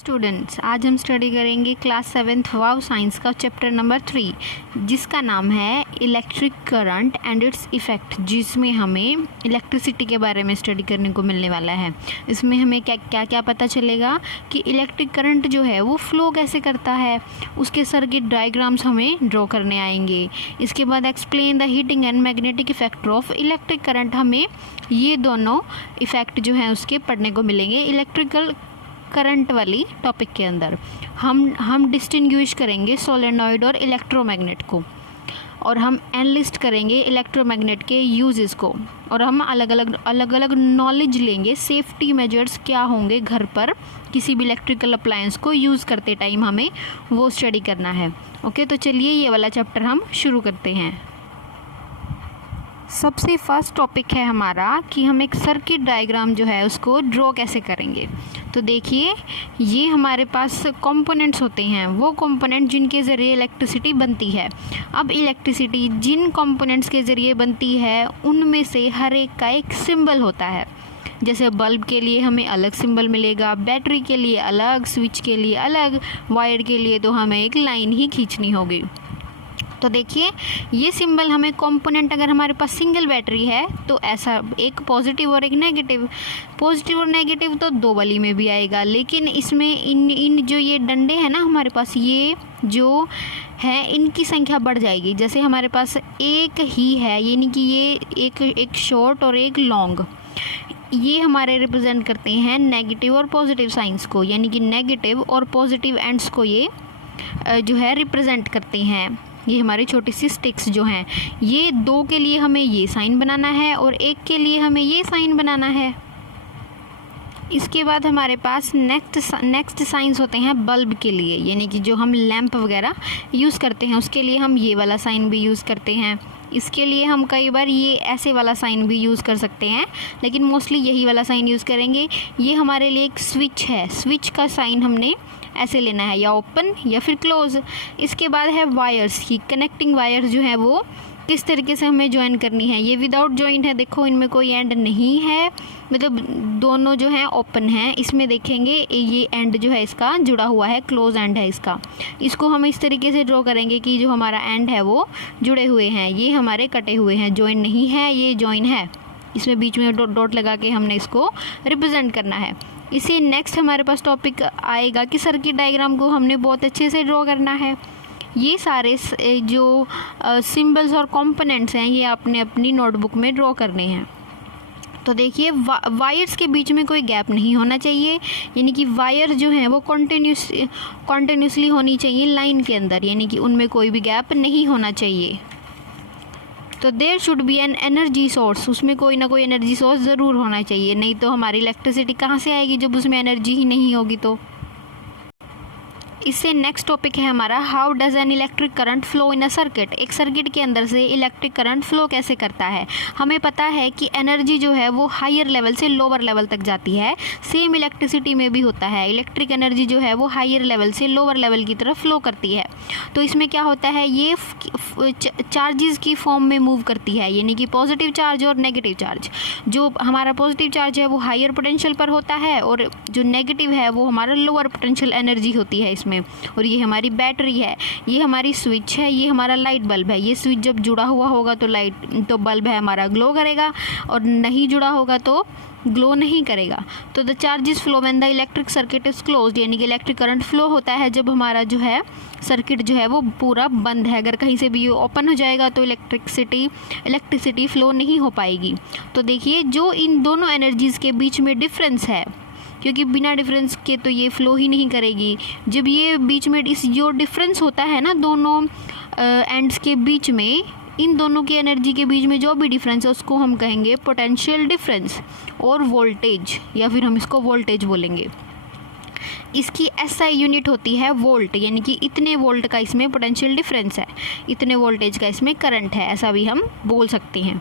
Students, आज हम study करेंगे क्लास 7th वाव साइंस का चैप्टर नंबर 3 जिसका नाम है electric current and it's effect, जिसमें हमें इलेक्ट्रिसिटी के बारे में स्टडी करने को मिलने वाला है। इसमें हमें क्या क्या पता चलेगा कि इलेक्ट्रिक करंट जो है वो फ्लो कैसे करता है, उसके सर्किट डायग्राम्स हमें ड्रॉ करने आएंगे। इसके बाद explain the heating and magnetic effect of electric current, हमें ये दोनों इफ़ेक्ट जो हैं उसके पढ़ने को मिलेंगे इलेक्ट्रिकल करंट वाली टॉपिक के अंदर। हम डिस्टिंग्विश करेंगे सोलेनॉइड और इलेक्ट्रोमैग्नेट को, और हम एनलिस्ट करेंगे इलेक्ट्रोमैग्नेट के यूजेस को, और हम अलग अलग नॉलेज लेंगे सेफ्टी मेजर्स क्या होंगे घर पर किसी भी इलेक्ट्रिकल अप्लायंस को यूज़ करते टाइम, हमें वो स्टडी करना है। ओके, तो चलिए ये वाला चैप्टर हम शुरू करते हैं। सबसे फर्स्ट टॉपिक है हमारा कि हम एक सर्किट डायग्राम जो है उसको ड्रॉ कैसे करेंगे। तो देखिए, ये हमारे पास कंपोनेंट्स होते हैं, वो कंपोनेंट जिनके ज़रिए इलेक्ट्रिसिटी बनती है। अब इलेक्ट्रिसिटी जिन कंपोनेंट्स के ज़रिए बनती है उनमें से हर एक का एक सिंबल होता है। जैसे बल्ब के लिए हमें अलग सिंबल मिलेगा, बैटरी के लिए अलग, स्विच के लिए अलग, वायर के लिए तो हमें एक लाइन ही खींचनी होगी। तो देखिए, ये सिंबल हमें कंपोनेंट, अगर हमारे पास सिंगल बैटरी है तो ऐसा एक पॉजिटिव और एक नेगेटिव, पॉजिटिव और नेगेटिव तो दो वाली में भी आएगा, लेकिन इसमें इन जो ये डंडे हैं ना हमारे पास, ये जो है इनकी संख्या बढ़ जाएगी। जैसे हमारे पास एक ही है, यानी कि ये एक शॉर्ट और एक लॉन्ग, ये हमारे रिप्रेजेंट करते हैं नेगेटिव और पॉजिटिव साइंस को, यानी कि नेगेटिव और पॉजिटिव एंड्स को ये जो है रिप्रेजेंट करते हैं। ये हमारी छोटी सी स्टिक्स जो हैं, ये दो के लिए हमें ये साइन बनाना है और एक के लिए हमें ये साइन बनाना है। इसके बाद हमारे पास नेक्स्ट साइंस होते हैं बल्ब के लिए, यानी कि जो हम लैंप वगैरह यूज़ करते हैं उसके लिए हम ये वाला साइन भी यूज़ करते हैं। इसके लिए हम कई बार ये ऐसे वाला साइन भी यूज़ कर सकते हैं, लेकिन मोस्टली यही वाला साइन यूज़ करेंगे। ये हमारे लिए एक स्विच है, स्विच का साइन हमने ऐसे लेना है, या ओपन या फिर क्लोज। इसके बाद है वायर्स की, कनेक्टिंग वायर्स जो है वो किस तरीके से हमें ज्वाइन करनी है। ये विदाउट जॉइंट है, देखो इनमें कोई एंड नहीं है, मतलब दोनों जो हैं ओपन हैं। इसमें देखेंगे ये एंड जो है इसका जुड़ा हुआ है, क्लोज एंड है इसका। इसको हम इस तरीके से ड्रॉ करेंगे कि जो हमारा एंड है वो जुड़े हुए हैं, ये हमारे कटे हुए हैं, जॉइन नहीं है, ये जॉइन है। इसमें बीच में डॉट लगा के हमने इसको रिप्रेजेंट करना है। इसी नेक्स्ट हमारे पास टॉपिक आएगा कि सर्किट डायग्राम को हमने बहुत अच्छे से ड्रॉ करना है। ये सारे जो सिंबल्स और कंपोनेंट्स हैं ये आपने अपनी नोटबुक में ड्रॉ करने हैं। तो देखिए, वायर्स के बीच में कोई गैप नहीं होना चाहिए, यानी कि वायर जो हैं वो कॉन्टिन्यूसली होनी चाहिए लाइन के अंदर, यानी कि उनमें कोई भी गैप नहीं होना चाहिए। तो there should be an energy source, उसमें कोई ना कोई एनर्जी सोर्स ज़रूर होना चाहिए, नहीं तो हमारी इलेक्ट्रिसिटी कहाँ से आएगी जब उसमें एनर्जी ही नहीं होगी। तो इससे नेक्स्ट टॉपिक है हमारा how does an electric current flow in a circuit. एक सर्किट के अंदर से इलेक्ट्रिक करंट फ्लो कैसे करता है। हमें पता है कि एनर्जी जो है वो हायर लेवल से लोअर लेवल तक जाती है, सेम इलेक्ट्रिसिटी में भी होता है। इलेक्ट्रिक एनर्जी जो है वो हायर लेवल से लोअर लेवल की तरफ फ्लो करती है। तो इसमें क्या होता है, ये चार्जेस की फॉर्म में मूव करती है, यानी कि पॉजिटिव चार्ज और नेगेटिव चार्ज। जो हमारा पॉजिटिव चार्ज है वो हायर पोटेंशियल पर होता है, और जो नेगेटिव है वो हमारा लोअर पोटेंशियल एनर्जी होती है इसमें। और ये हमारी बैटरी है, ये हमारी स्विच है, ये हमारा लाइट बल्ब है। ये स्विच जब जुड़ा हुआ होगा तो बल्ब है हमारा ग्लो करेगा, और नहीं जुड़ा होगा तो ग्लो नहीं करेगा। तो the charges flow when the electric circuit is closed, यानी कि इलेक्ट्रिक करंट फ्लो होता है जब हमारा जो है सर्किट जो है वो पूरा बंद है। अगर कहीं से भी ओपन हो जाएगा तो इलेक्ट्रिसिटी फ्लो नहीं हो पाएगी। तो देखिए, जो इन दोनों एनर्जीज़ के बीच में डिफरेंस है, क्योंकि बिना डिफरेंस के तो ये फ़्लो ही नहीं करेगी। जब ये बीच में जो डिफरेंस होता है ना दोनों एंड्स के बीच में, इन दोनों की एनर्जी के बीच में जो भी डिफरेंस है उसको हम कहेंगे पोटेंशियल डिफरेंस और वोल्टेज, या फिर हम इसको वोल्टेज बोलेंगे। इसकी एसआई यूनिट होती है वोल्ट, यानी कि इतने वोल्ट का इसमें पोटेंशियल डिफरेंस है, इतने वोल्टेज का इसमें करंट है, ऐसा भी हम बोल सकते हैं।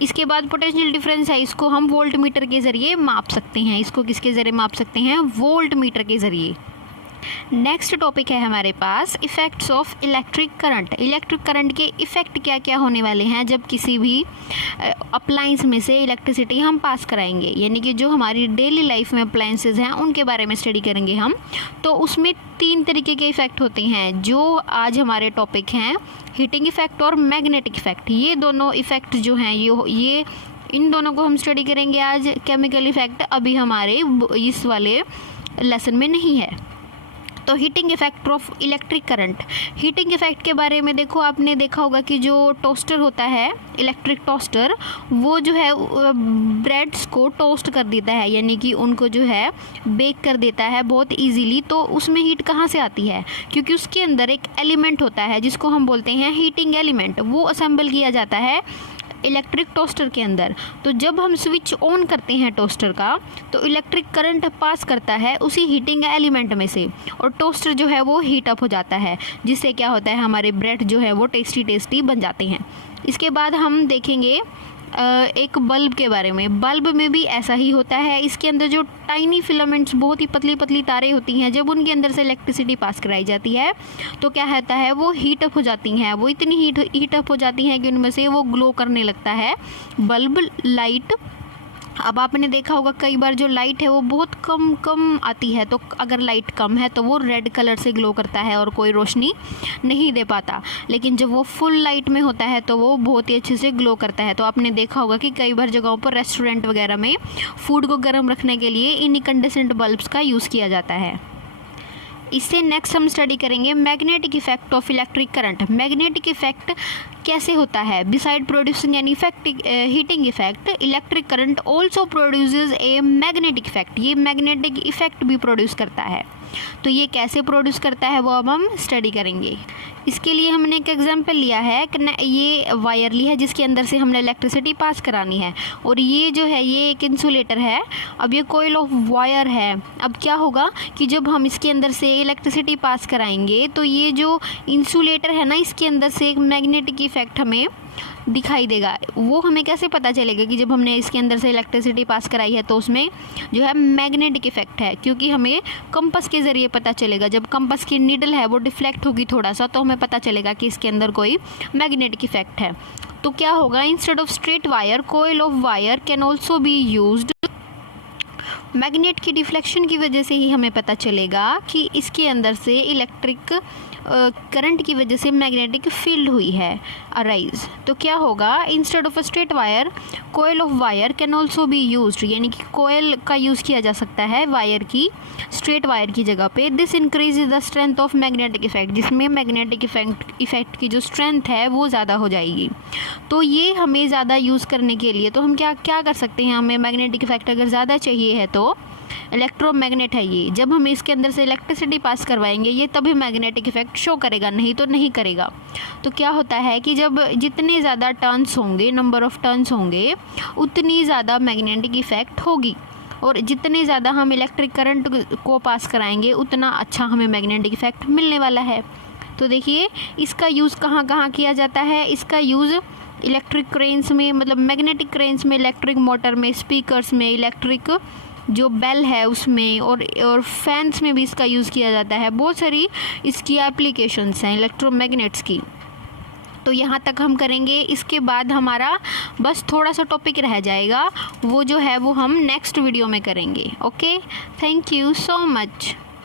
इसके बाद पोटेंशियल डिफरेंस है, इसको हम वोल्ट मीटर के ज़रिए माप सकते हैं। इसको किसके ज़रिए माप सकते हैं, वोल्ट मीटर के ज़रिए। नेक्स्ट टॉपिक है हमारे पास effects of electric current. Electric current के इफ़ेक्ट क्या क्या होने वाले हैं जब किसी भी अप्लायंस में से इलेक्ट्रिसिटी हम पास कराएंगे, यानी कि जो हमारी डेली लाइफ में अप्लायंसेज हैं उनके बारे में स्टडी करेंगे हम। तो उसमें 3 तरीके के इफ़ेक्ट होते हैं जो आज हमारे टॉपिक हैं, हीटिंग इफ़ेक्ट और मैग्नेटिक इफ़ेक्ट। ये दोनों इफ़ेक्ट जो हैं ये इन दोनों को हम स्टडी करेंगे आज। केमिकल इफ़ेक्ट अभी हमारे इस वाले लेसन में नहीं है। तो heating effect of electric current. Heating effect के बारे में देखो, आपने देखा होगा कि जो टोस्टर होता है, इलेक्ट्रिक टोस्टर, वो जो है ब्रेड्स को टोस्ट कर देता है, यानी कि उनको जो है बेक कर देता है बहुत इजीली। तो उसमें हीट कहाँ से आती है? क्योंकि उसके अंदर एक एलिमेंट होता है जिसको हम बोलते हैं हीटिंग एलिमेंट, वो असेंबल किया जाता है इलेक्ट्रिक टोस्टर के अंदर। तो जब हम स्विच ऑन करते हैं टोस्टर का, तो इलेक्ट्रिक करंट पास करता है उसी हीटिंग एलिमेंट में से, और टोस्टर जो है वो हीट अप हो जाता है, जिससे क्या होता है, हमारे ब्रेड जो है वो टेस्टी बन जाते हैं। इसके बाद हम देखेंगे एक बल्ब के बारे में। बल्ब में भी ऐसा ही होता है। इसके अंदर जो टाइनी फिलामेंट्स, बहुत ही पतली पतली तारें होती हैं, जब उनके अंदर से इलेक्ट्रिसिटी पास कराई जाती है तो क्या होता है, वो हीट अप हो जाती हैं। वो इतनी हीट अप हो जाती हैं कि उनमें से वो ग्लो करने लगता है बल्ब लाइट। अब आपने देखा होगा कई बार जो लाइट है वो बहुत कम आती है, तो अगर लाइट कम है तो वो रेड कलर से ग्लो करता है और कोई रोशनी नहीं दे पाता। लेकिन जब वो फुल लाइट में होता है तो वो बहुत ही अच्छे से ग्लो करता है। तो आपने देखा होगा कि कई बार जगहों पर रेस्टोरेंट वगैरह में फूड को गर्म रखने के लिए इनकैंडेसेंट बल्ब्स का यूज़ किया जाता है। इससे नेक्स्ट हम स्टडी करेंगे magnetic effect of electric current. Magnetic effect कैसे होता है? Beside producing an effect heating effect, electric current also produces a magnetic effect. ये मैग्नेटिक इफेक्ट भी प्रोड्यूस करता है। तो ये कैसे प्रोड्यूस करता है वो अब हम स्टडी करेंगे। इसके लिए हमने एक एग्जांपल लिया है कि ये वायर ली है जिसके अंदर से हमने इलेक्ट्रिसिटी पास करानी है, और ये जो है ये एक इंसुलेटर है। अब ये कॉइल ऑफ वायर है। अब क्या होगा कि जब हम इसके अंदर से इलेक्ट्रिसिटी पास कराएंगे तो ये जो इंसुलेटर है ना, इसके अंदर से एक मैग्नेटिक इफेक्ट हमें दिखाई देगा। वो हमें कैसे पता चलेगा कि जब हमने इसके अंदर से इलेक्ट्रिसिटी पास कराई है तो उसमें जो है मैग्नेटिक इफेक्ट है? क्योंकि हमें कंपास के ज़रिए पता चलेगा। जब कंपास की नीडल है वो डिफ्लेक्ट होगी थोड़ा सा, तो हमें पता चलेगा कि इसके अंदर कोई मैग्नेटिक इफेक्ट है। तो क्या होगा, instead of straight wire, coil of wire can also be used. Magnet की डिफ्लेक्शन की वजह से ही हमें पता चलेगा कि इसके अंदर से इलेक्ट्रिक करंट की वजह से मैग्नेटिक फील्ड हुई है अराइज। तो क्या होगा, instead of a straight wire, coil of wire can also be used, यानी कि कोयल का यूज़ किया जा सकता है वायर की, स्ट्रेट वायर की जगह पे। This increases the strength of magnetic effect, जिसमें मैग्नेटिक इफेक्ट की जो स्ट्रेंथ है वो ज़्यादा हो जाएगी। तो ये हमें ज़्यादा यूज़ करने के लिए तो हम क्या कर सकते हैं, हमें मैग्नेटिक इफेक्ट अगर ज़्यादा चाहिए है तो इलेक्ट्रोमैग्नेट है ये, जब हम इसके अंदर से इलेक्ट्रिसिटी पास करवाएंगे ये तभी मैग्नेटिक इफेक्ट शो करेगा, नहीं तो नहीं करेगा। तो क्या होता है कि जब जितने ज़्यादा टर्न्स होंगे, नंबर ऑफ़ टर्न्स होंगे, उतनी ज़्यादा मैग्नेटिक इफेक्ट होगी, और जितने ज़्यादा हम इलेक्ट्रिक करंट को पास कराएंगे उतना अच्छा हमें मैग्नेटिक इफेक्ट मिलने वाला है। तो देखिए इसका यूज़ कहाँ कहाँ किया जाता है। इसका यूज़ इलेक्ट्रिक क्रेन्स में, मतलब मैग्नेटिक क्रेन्स में, इलेक्ट्रिक मोटर में, स्पीकर्स में, इलेक्ट्रिक जो बेल है उसमें, और फैंस में भी इसका यूज़ किया जाता है। बहुत सारी इसकी एप्लीकेशंस हैं इलेक्ट्रोमैग्नेट्स की। तो यहाँ तक हम करेंगे। इसके बाद हमारा बस थोड़ा सा टॉपिक रह जाएगा, वो जो है वो हम नेक्स्ट वीडियो में करेंगे। Okay, thank you so much.